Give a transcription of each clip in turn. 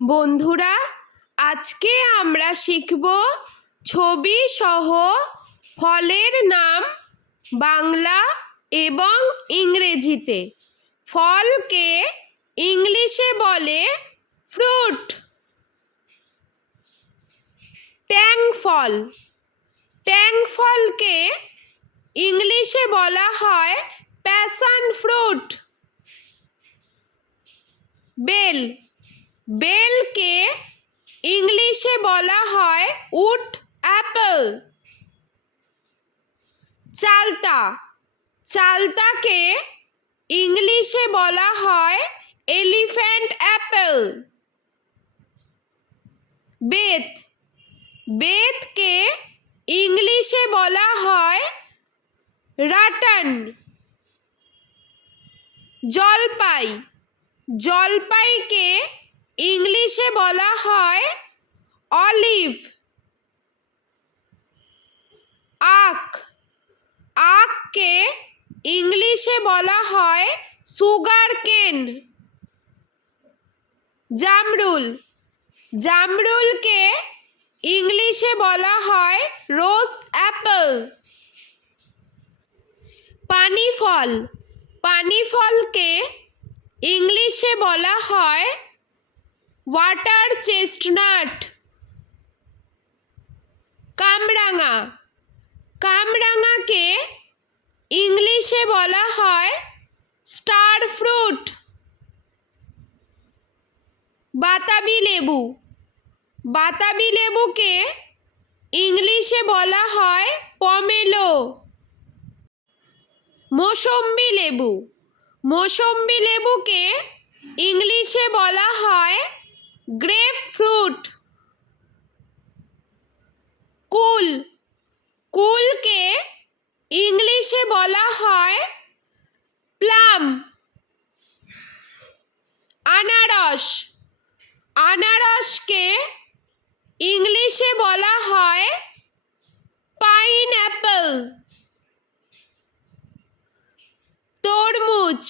বন্ধুরা, আজকে আমরা শিখব ছবি সহ ফলের নাম বাংলা এবং ইংরেজিতে। ফলকে ইংলিশে বলে ফ্রুট। ট্যাং ফল, ট্যাং ফলকে ইংলিশে বলা হয় প্যাশন ফ্রুট। বেল, বেলকে ইংলিশে বলা হয় উড অ্যাপল। চালতা, চালতাকে ইংলিশে বলা হয় এলিফ্যান্ট অ্যাপল। বেত, বেতকে ইংলিশে বলা হয় রাটান। জলপাই, জলপাইকে ইংলিশে বলা হয় অলিভ। আখ, আখকে ইংলিশে বলা হয় সুগার কেন। জামরুল, জামরুলকে ইংলিশে বলা হয় রোজ অ্যাপল। পানি ফল, পানি ফলকে ইংলিশে বলা হয় ওয়াটার চেস্টনাট। কামরাঙা, কামরাঙাকে ইংলিশে বলা হয় স্টার ফ্রুট। বাতাবি লেবু, বাতাবি লেবুকে ইংলিশে বলা হয় পমেলো। মৌসম্বি লেবু, মৌসম্বি লেবুকে ইংলিশে বলা হয় গ্রেপ ফ্রুট। কুল, কুলকে ইংলিশে বলা হয় প্লাম। আনারস, আনারসকে ইংলিশে বলা হয় পাইনঅ্যাপল। তরমুজ,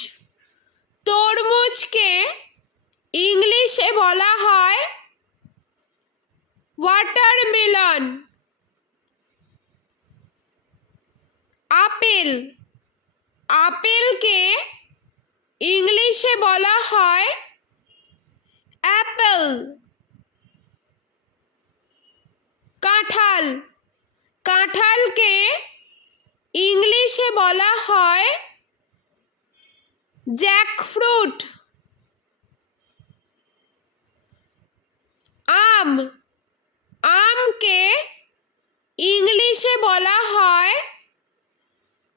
তরমুজকে ইংলিশে বলা হয় ওয়াটারমেলন। আপেল, আপেলকে ইংলিশে বলা হয় অ্যাপল। কাঁঠাল, কাঁঠালকে ইংলিশে বলা হয় জ্যাকফ্রুট। আম, আমকে ইংলিশে বলা হয়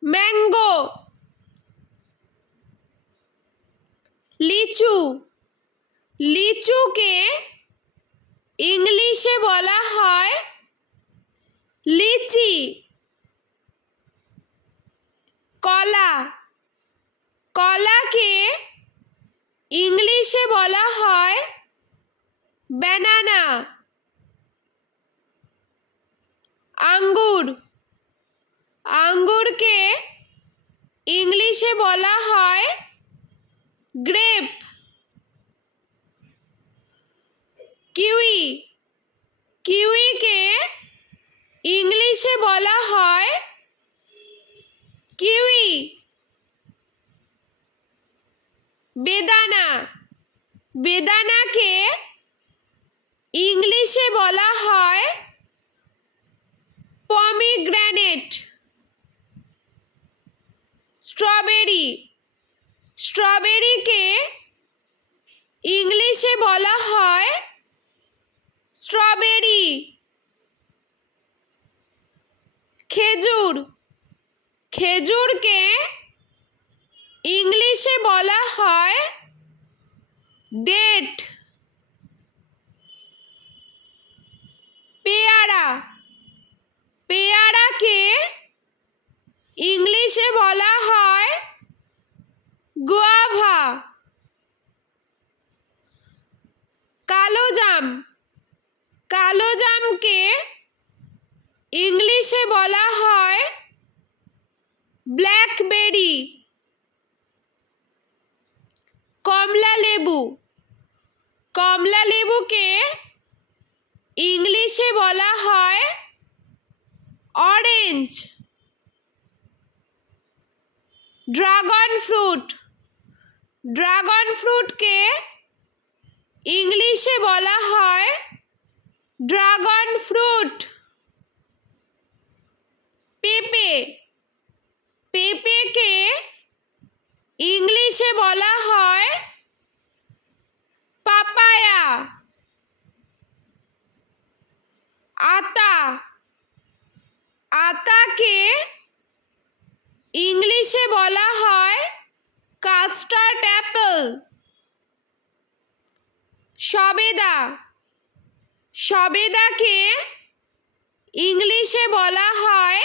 ম্যাঙ্গো। লিচু, লিচুকে ইংলিশে বলা হয় লিচি। কলা, কলাকে ইংলিশে বলা হয় ব্যানানা। আঙ্গুর, আঙ্গুরকে ইংলিশে বলা হয় গ্রেপ। কিউই, কিউইকে ইংলিশে বলা হয় কিউই। বেদানা, বেদানাকে ইংলিশে বলা হয় পমিগ্রেনেট। স্ট্রবেরি, স্ট্রবেরিকে ইংলিশে বলা হয় স্ট্রবেরি। খেজুর, খেজুরকে ইংলিশে বলা হয় ডেট। পেয়ারা, পেয়ারাকে ইংলিশে বলা হয় গুয়াভা। কালোজাম, কালোজামকে ইংলিশে বলা হয় কমলা লেবুকে ইংলিশে বলা হয় অরেঞ্জ। ড্রাগন ফ্রুটকে ইংলিশে বলা হয় ড্রাগন ফ্রুট। পেঁপেকে ইংলিশে বলা হয় পাপায়া। আতাকে ইংলিশে বলা হয় কাস্টার্ড অ্যাপেল। সবেদাকে ইংলিশে বলা হয়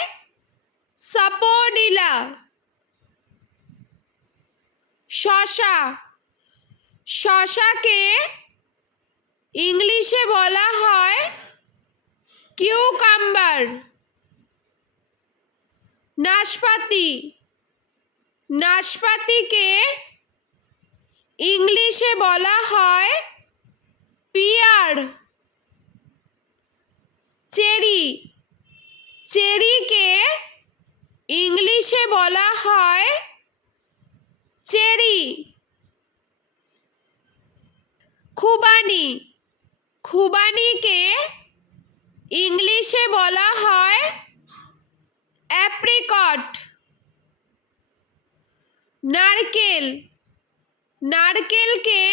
সাপোডিলা। শসাকে ইংলিশে বলা হয় কিউকাম্বার। নাশপাতিকে ইংলিশে বলা হয় পিয়ার। চেরিকে ইংলিশে বলা হয় চেরি। খুবানিকে ইংলিশে বলা হয় অ্যাপ্রিকট। নারকেলকে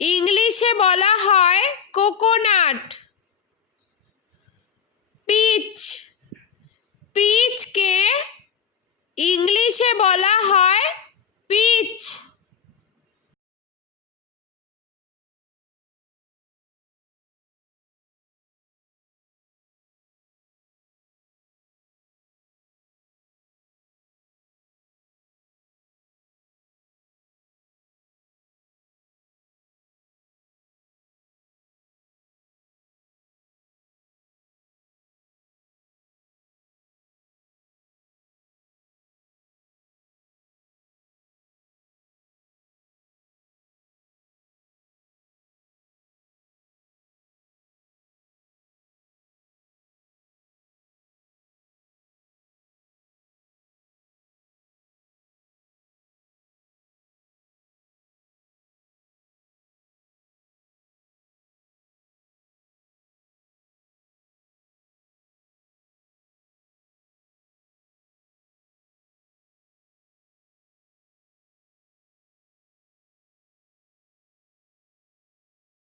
ইংলিশে বলা হয় কোকোনাট। পিচকে ইংলিশে বলা হয় পিচ।